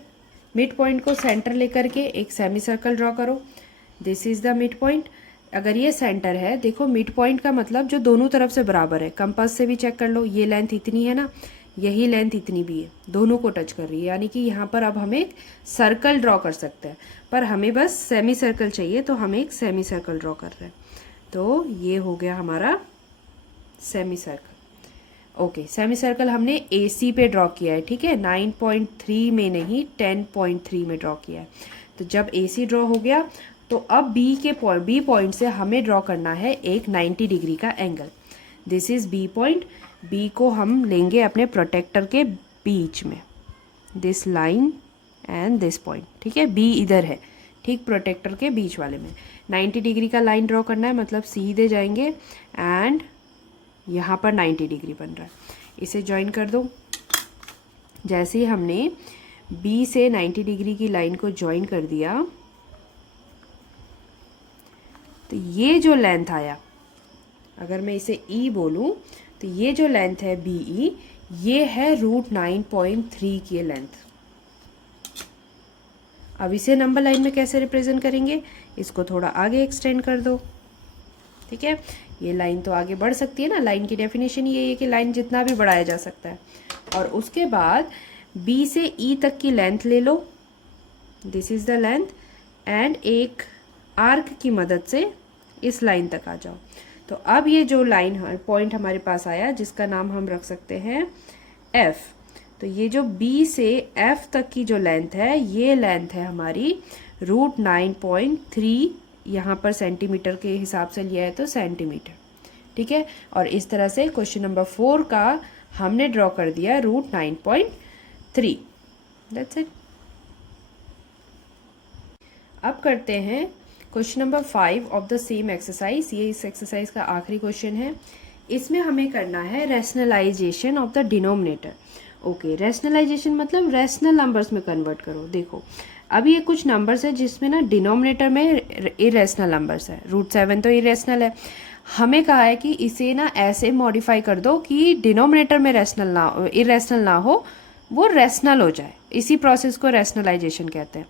मिड पॉइंट को सेंटर लेकर के एक सेमी सर्कल ड्रॉ करो। This is the mid point. अगर ये सेंटर है, देखो मिड पॉइंट का मतलब जो दोनों तरफ से बराबर है। कंपास से भी चेक कर लो, ये लेंथ इतनी है ना, यही लेंथ इतनी भी है, दोनों को टच कर रही है, यानी कि यहाँ पर अब हम एक सर्कल ड्रॉ कर सकते हैं। पर हमें बस सेमी सर्कल चाहिए तो हम एक सेमी सर्कल ड्रॉ कर रहे हैं। तो ये हो गया हमारा semi circle. Okay, semi circle हमने AC पे ड्रॉ किया है। ठीक है, 9.3 में नहीं 10.3 में ड्रॉ किया है। तो जब AC ड्रॉ हो गया तो अब बी पॉइंट से हमें ड्रॉ करना है एक 90 डिग्री का angle. This is B point. B को हम लेंगे अपने प्रोटेक्टर के बीच में, this line and this point. ठीक है, B इधर है, ठीक प्रोटेक्टर के बीच वाले में 90 डिग्री का लाइन ड्रॉ करना है, मतलब सीधे जाएंगे एंड यहाँ पर 90 डिग्री बन रहा है। इसे ज्वाइन कर दो। जैसे ही हमने B से 90 डिग्री की लाइन को ज्वाइन कर दिया तो ये जो लेंथ आया, अगर मैं इसे E बोलूँ तो ये जो लेंथ है BE, ये है रूट 9.3 की लेंथ। अब इसे नंबर लाइन में कैसे रिप्रेजेंट करेंगे, इसको थोड़ा आगे एक्सटेंड कर दो। ठीक है, ये लाइन तो आगे बढ़ सकती है ना, लाइन की डेफिनेशन ये है कि लाइन जितना भी बढ़ाया जा सकता है। और उसके बाद B से E तक की लेंथ ले लो, this is the length, and एक आर्क की मदद से इस लाइन तक आ जाओ। तो अब ये जो लाइन पॉइंट हमारे पास आया, जिसका नाम हम रख सकते हैं F। तो ये जो B से F तक की जो लेंथ है, ये लेंथ है हमारी रूट 9.3, यहाँ पर सेंटीमीटर के हिसाब से लिया है तो सेंटीमीटर। ठीक है, और इस तरह से क्वेश्चन नंबर 4 का हमने ड्रॉ कर दिया √9.3। That's it. अब करते हैं question number 5 of the same exercise. ये इस एक्सरसाइज का आखिरी क्वेश्चन है। इसमें हमें करना है rationalization of the denominator. Okay, rationalization मतलब रैशनल नंबर्स में कन्वर्ट करो। देखो अभी ये कुछ नंबर्स है जिसमें ना डिनोमिनेटर में इरेशनल नंबर्स है। √7 तो इरेशनल है। हमें कहा है कि इसे ना ऐसे मॉडिफाई कर दो कि डिनोमिनेटर में इरेशनल ना हो, वो रैशनल हो जाए। इसी प्रोसेस को रैशनलाइजेशन कहते हैं।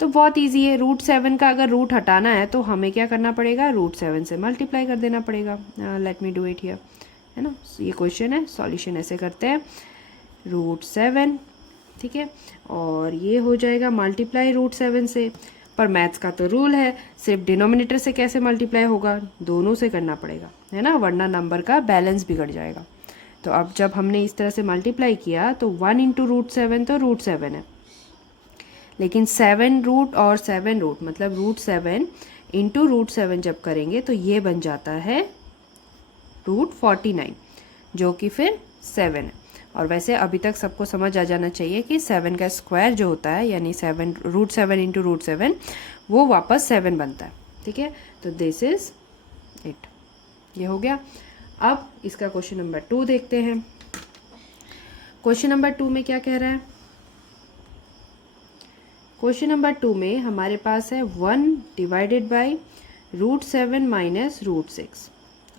तो बहुत इजी है। √7 का अगर रूट हटाना है तो हमें क्या करना पड़ेगा, √7 से मल्टीप्लाई कर देना पड़ेगा। Let me do it here, है ना। ये क्वेश्चन है, सॉल्यूशन ऐसे करते हैं। √7, ठीक है, और ये हो जाएगा मल्टीप्लाई √7 से। पर मैथ्स का तो रूल है, सिर्फ डिनोमिनेटर से कैसे मल्टीप्लाई होगा, दोनों से करना पड़ेगा, है ना, वरना नंबर का बैलेंस बिगड़ जाएगा। तो अब जब हमने इस तरह से मल्टीप्लाई किया तो 1 इंटू √7 तो √7 है, लेकिन 7 रूट और 7 रूट मतलब √7 इंटू √7 जब करेंगे तो ये बन जाता है √49, जो कि फिर 7 है। और वैसे अभी तक सबको समझ आ जाना चाहिए कि 7 का स्क्वायर जो होता है, यानी √7 इंटू √7 वो वापस 7 बनता है, ठीक है। तो दिस इज इट, ये हो गया। अब इसका क्वेश्चन नंबर 2 देखते हैं। क्वेश्चन नंबर 2 में क्या कह रहा है। क्वेश्चन नंबर 2 में हमारे पास है 1 डिवाइडेड बाई √7 माइनस √6।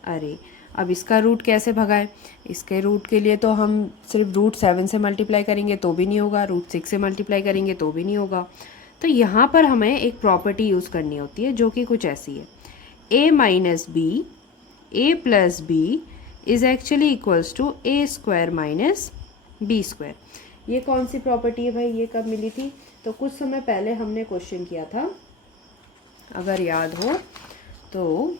अरे अब इसका रूट कैसे भगाएं। इसके रूट के लिए तो हम सिर्फ √7 से मल्टीप्लाई करेंगे तो भी नहीं होगा, √6 से मल्टीप्लाई करेंगे तो भी नहीं होगा। तो यहाँ पर हमें एक प्रॉपर्टी यूज़ करनी होती है जो कि कुछ ऐसी है, a minus b a plus b is actually equals to a² minus b²। ये कौन सी प्रॉपर्टी है भाई, ये कब मिली थी, तो कुछ समय पहले हमने क्वेश्चन किया था, अगर याद हो तो।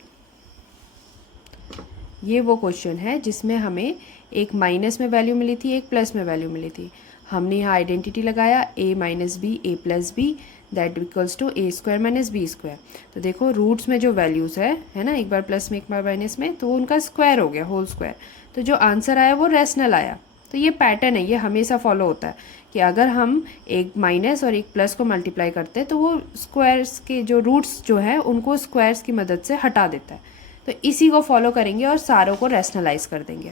ये वो क्वेश्चन है जिसमें हमें एक माइनस में वैल्यू मिली थी, एक प्लस में वैल्यू मिली थी। हमने यहाँ आइडेंटिटी लगाया a minus b a plus b that equals to a² minus b²। तो देखो रूट्स में जो वैल्यूज़ है ना, एक बार प्लस में एक बार माइनस में, तो उनका स्क्वायर हो गया, होल स्क्वायर। तो जो आंसर आया वो रैशनल आया। तो ये पैटर्न है, ये हमेशा फॉलो होता है कि अगर हम एक माइनस और एक प्लस को मल्टीप्लाई करते हैं तो वो स्क्वायर्स के जो रूट्स जो है उनको स्क्वायर्स की मदद से हटा देता है। तो इसी को फॉलो करेंगे और सारों को रैशनलाइज कर देंगे।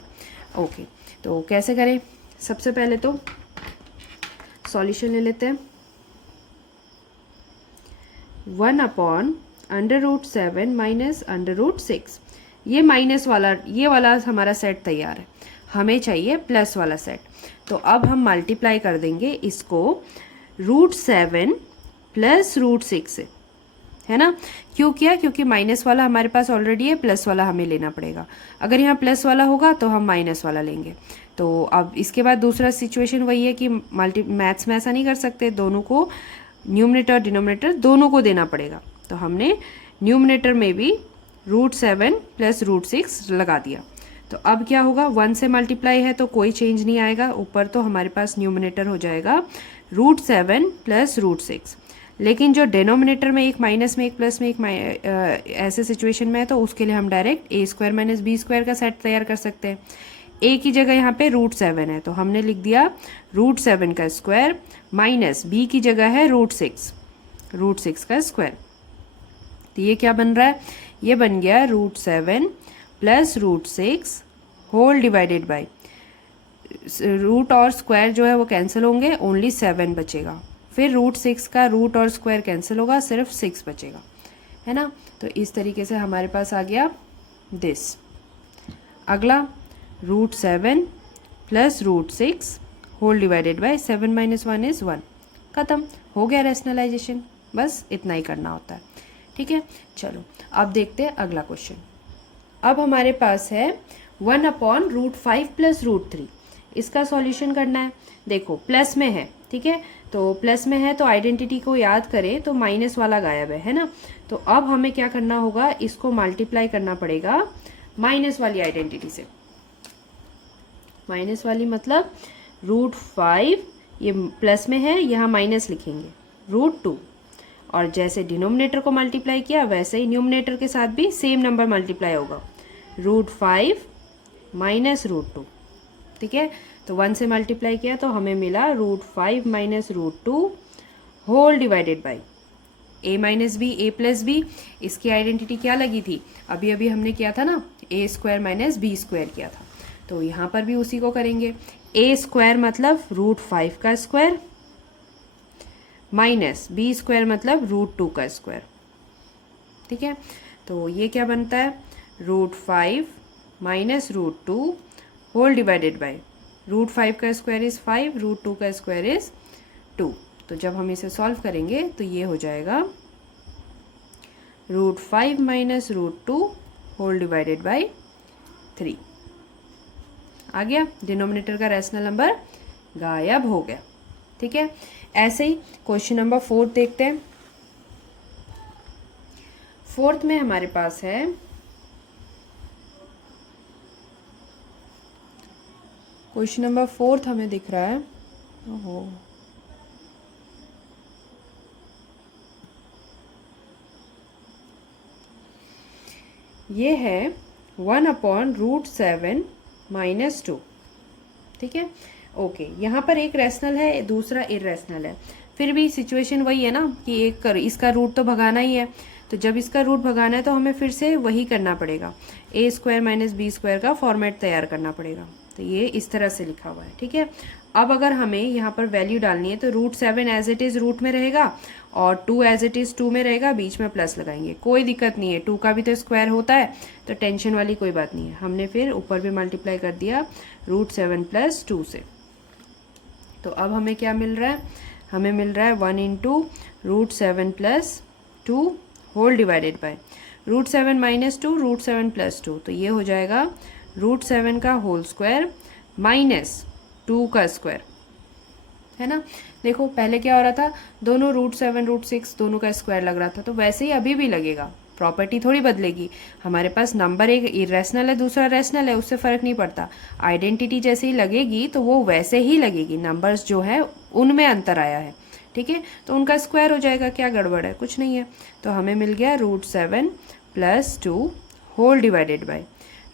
ओके, तो कैसे करें, सबसे पहले तो सॉल्यूशन ले लेते हैं। 1 अपॉन √7 माइनस √6। ये माइनस वाला, ये वाला हमारा सेट तैयार है, हमें चाहिए प्लस वाला सेट। तो अब हम मल्टीप्लाई कर देंगे इसको √7 प्लस √6 से, है ना। क्यों किया, क्योंकि माइनस वाला हमारे पास ऑलरेडी है, प्लस वाला हमें लेना पड़ेगा। अगर यहाँ प्लस वाला होगा तो हम माइनस वाला लेंगे। तो अब इसके बाद दूसरा सिचुएशन वही है कि मैथ्स में ऐसा नहीं कर सकते, दोनों को न्यूमरेटर और डिनोमिनेटर दोनों को देना पड़ेगा। तो हमने न्यूमरेटर में भी √7 प्लस √6 लगा दिया। तो अब क्या होगा, 1 से मल्टीप्लाई है तो कोई चेंज नहीं आएगा, ऊपर तो हमारे पास न्यूमरेटर हो जाएगा √7 प्लस √6। लेकिन जो डिनोमिनेटर में एक माइनस में एक प्लस में एक ऐसे सिचुएशन में है तो उसके लिए हम डायरेक्ट a² माइनस b² का सेट तैयार कर सकते हैं। a की जगह यहाँ पे √7 है तो हमने लिख दिया √7 का स्क्वायर माइनस b की जगह है √6 का स्क्वायर। तो ये क्या बन रहा है, ये बन गया √7 plus √6 whole divided by, root और स्क्वायर जो है वो कैंसिल होंगे, ओनली 7 बचेगा। फिर √6 का रूट और स्क्वायर कैंसिल होगा, सिर्फ 6 बचेगा, है ना। तो इस तरीके से हमारे पास आ गया दिस। अगला √7 plus √6 whole divided by 7 minus 1 is 1। ख़त्म हो गया रैशनलाइजेशन, बस इतना ही करना होता है, ठीक है। चलो अब देखते हैं अगला क्वेश्चन। अब हमारे पास है 1 अपॉन √5 प्लस √3। इसका सॉल्यूशन करना है। देखो प्लस में है, ठीक है, तो प्लस में है तो आइडेंटिटी को याद करें तो माइनस वाला गायब है ना। तो अब हमें क्या करना होगा, इसको मल्टीप्लाई करना पड़ेगा माइनस वाली आइडेंटिटी से। माइनस वाली मतलब √5, ये प्लस में है, यहाँ माइनस लिखेंगे √2, और जैसे डिनोमिनेटर को मल्टीप्लाई किया वैसे ही न्यूमरेटर के साथ भी सेम नंबर मल्टीप्लाई होगा, √5 माइनस √2। ठीक है। तो 1 से मल्टीप्लाई किया तो हमें मिला √5 minus √2 whole divided by a minus b a plus b. इसकी आइडेंटिटी क्या लगी थी, अभी अभी हमने किया था ना, a square minus b square किया था, तो यहाँ पर भी उसी को करेंगे। ए स्क्वायर मतलब √5 का स्क्वायर माइनस बी स्क्वायर मतलब √2 का स्क्वायर, ठीक है। तो ये क्या बनता है, √5 माइनस √2 होल डिवाइडेड बाई √5 का स्क्वायर इज 5, √2 का स्क्वायर इज 2। तो जब हम इसे सॉल्व करेंगे तो ये हो जाएगा √5 माइनस √2 होल डिवाइडेड बाई 3। आ गया, डिनोमिनेटर का रैशनल नंबर गायब हो गया, ठीक है। ऐसे ही क्वेश्चन नंबर 4 देखते हैं। 4th में हमारे पास है क्वेश्चन नंबर 4 हमें दिख रहा है, ओहो ये है 1/√7 माइनस 2, ठीक है। ओके, यहाँ पर एक रैशनल है दूसरा इरेशनल है, फिर भी सिचुएशन वही है ना कि एक इसका रूट तो भगाना ही है, तो जब इसका रूट भगाना है तो हमें फिर से वही करना पड़ेगा, ए स्क्वायर माइनस बी स्क्वायर का फॉर्मेट तैयार करना पड़ेगा। तो ये इस तरह से लिखा हुआ है, ठीक है। अब अगर हमें यहाँ पर वैल्यू डालनी है तो √7 एज इट इज़ रूट में रहेगा और 2 एज इट इज़ 2 में रहेगा, बीच में प्लस लगाएंगे, कोई दिक्कत नहीं है, 2 का भी तो स्क्वायर होता है, तो टेंशन वाली कोई बात नहीं है। हमने फिर ऊपर भी मल्टीप्लाई कर दिया √7 + 2 से। तो अब हमें क्या मिल रहा है, हमें मिल रहा है 1 × √7 + 2 होल डिवाइडेड बाय √7 माइनस 2 √7 + 2, तो ये हो जाएगा √7 का होल स्क्वायर माइनस 2 का स्क्वायर, है ना। देखो पहले क्या हो रहा था, दोनों √7 √6 दोनों का स्क्वायर लग रहा था, तो वैसे ही अभी भी लगेगा, प्रॉपर्टी थोड़ी बदलेगी। हमारे पास नंबर एक इरेशनल है दूसरा रैशनल है, उससे फ़र्क नहीं पड़ता, आइडेंटिटी जैसे ही लगेगी तो वो वैसे ही लगेगी, नंबर्स जो है उनमें अंतर आया है, ठीक है, तो उनका स्क्वायर हो जाएगा। क्या गड़बड़ है, कुछ नहीं है। तो हमें मिल गया √7 + 2 होल डिवाइडेड बाय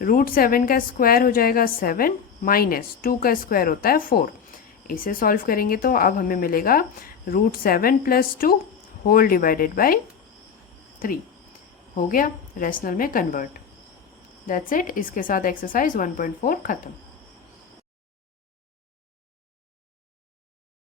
√7 का स्क्वायर हो जाएगा 7 माइनस 2 का स्क्वायर होता है 4। इसे सॉल्व करेंगे तो अब हमें मिलेगा √7 + 2 होल डिवाइडेड बाय 3। हो गया, रैशनल में कन्वर्ट। That's it. इसके साथ एक्सरसाइज 1.4 खत्म।